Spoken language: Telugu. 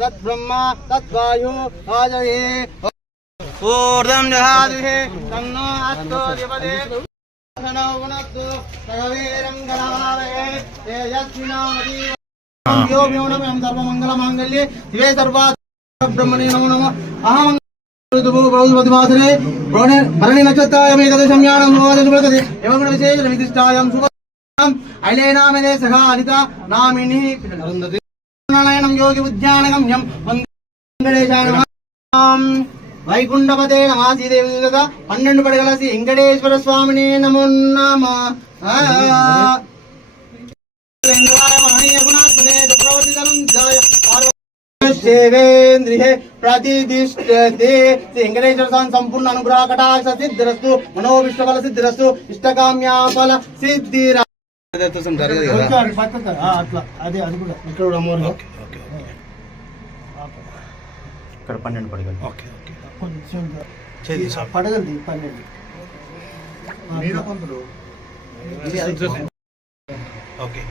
तद्ब्रह्मा तद्वायु आजये ऊर्ध्वं जहादिहे तन्नो अस्तु दिवदे तनो गुणस्तु तगवीरं गणावये तेजस्विनामति यो व्योमं सर्वमङ्गलमाङ्गल्ये शिवे सर्वात् ब्रह्मणे नमो नमः अहं बृहस्पतिवासरे भरणी नक्षत्रायामेकदशम्यानं भवति एवं विशेष विशिष्टायां शुभम् ऐलेनामदे सखा अनिता नामिनी नारायणं योगी उद्यानगम्यं वेङ्कटेशाय వైకుంఠపతే నమః శ్రీదేవి 12 పడగల శ్రీ వెంకటేశ్వర స్వామినే నమో నమః प्रतिष्ठते वेंकटेश्वर स्वामी संपूर्ण अनुग्रह कटाक्ष सिद्धिरस्तु मनोविष्टफल सिद्धिरस्तु इष्टकाम्या फल सिद्धिरा ఇక్కడ 12 పడగలు ఓకే ఓకే కొంచెం పడగలు 12 మీరా పంతులు ఓకే